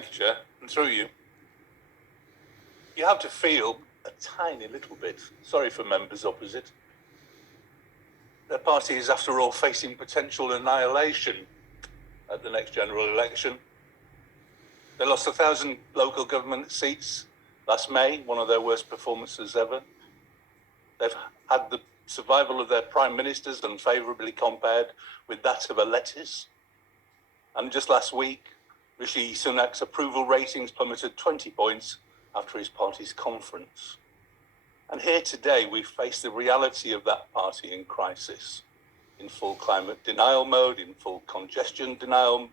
Thank you, Chair. And through you, you have to feel a tiny little bit sorry for members opposite. Their party is, after all, facing potential annihilation at the next general election. They lost 1,000 local government seats last May, one of their worst performances ever. They've had the survival of their prime ministers unfavourably compared with that of a lettuce. And just last week, Rishi Sunak's approval ratings plummeted 20 points after his party's conference. And here today, we face the reality of that party in crisis, in full climate denial mode, in full congestion denial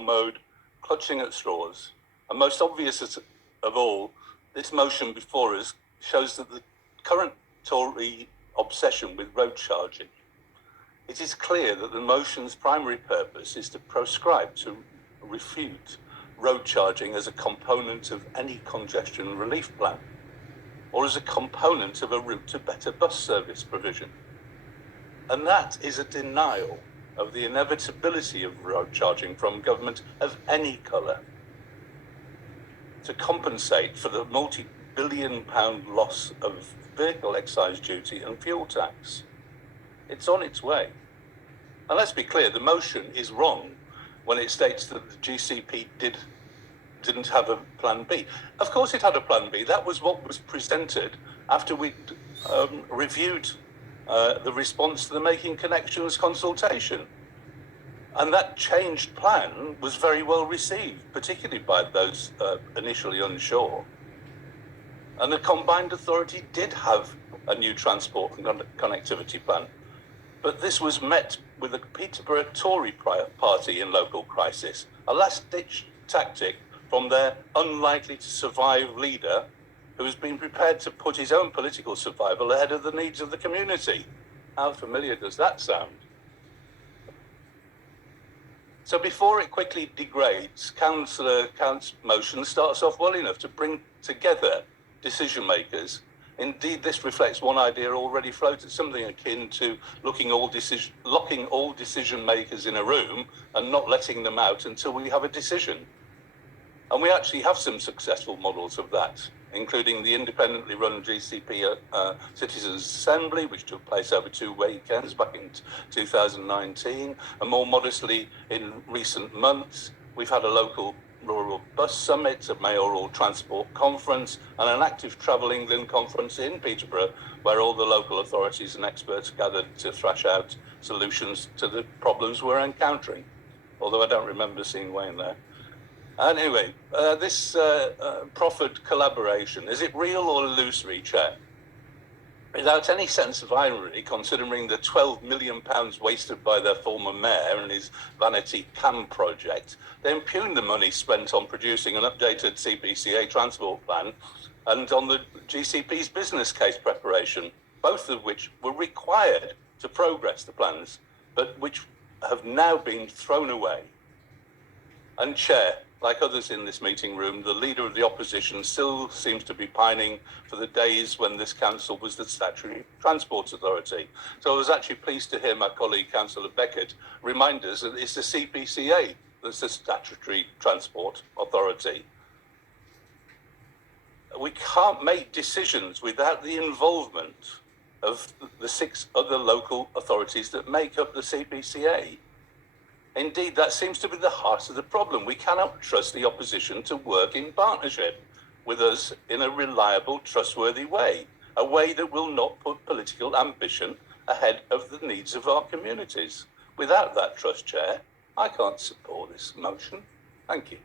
mode, clutching at straws. And most obvious of all, this motion before us shows that the current Tory obsession with road charging. It is clear that the motion's primary purpose is to proscribe, to refute road charging as a component of any congestion relief plan, or as a component of a route to better bus service provision. And that is a denial of the inevitability of road charging from government of any colour to compensate for the multi-billion-pound loss of vehicle excise duty and fuel tax. It's on its way. And let's be clear, the motion is wrong when it states that the GCP didn't have a plan B. Of course it had a plan B. That was what was presented after we'd reviewed the response to the Making Connections consultation. And that changed plan was very well received, particularly by those initially unsure. And the combined authority did have a new transport and connectivity plan. But this was met with a Peterborough Tory party in local crisis, a last-ditch tactic from their unlikely-to-survive leader, who has been prepared to put his own political survival ahead of the needs of the community. How familiar does that sound? So before it quickly degrades, Councillor Count's motion starts off well enough to bring together decision makers. Indeed, this reflects one idea already floated, something akin to locking all decision makers in a room and not letting them out until we have a decision. And we actually have some successful models of that, including the independently run GCP Citizens Assembly, which took place over 2 weekends back in 2019. And more modestly, in recent months, we've had a local rural bus summit, a mayoral transport conference, and an active Travel England conference in Peterborough, where all the local authorities and experts gathered to thrash out solutions to the problems we're encountering. Although I don't remember seeing Wayne there. Anyway, this proffered collaboration, is it real or illusory, Chair? Without any sense of irony, considering the £12 million wasted by their former mayor and his vanity CAM project, they impugn the money spent on producing an updated CPCA transport plan and on the GCP's business case preparation, both of which were required to progress the plans, but which have now been thrown away. And Chair, like others in this meeting room, the leader of the opposition still seems to be pining for the days when this council was the statutory transport authority. So I was actually pleased to hear my colleague, Councillor Beckett, remind us that it's the CPCA that's the statutory transport authority. We can't make decisions without the involvement of the 6 other local authorities that make up the CPCA. Indeed, that seems to be the heart of the problem. We cannot trust the opposition to work in partnership with us in a reliable, trustworthy way, a way that will not put political ambition ahead of the needs of our communities. Without that trust, Chair, I can't support this motion. Thank you.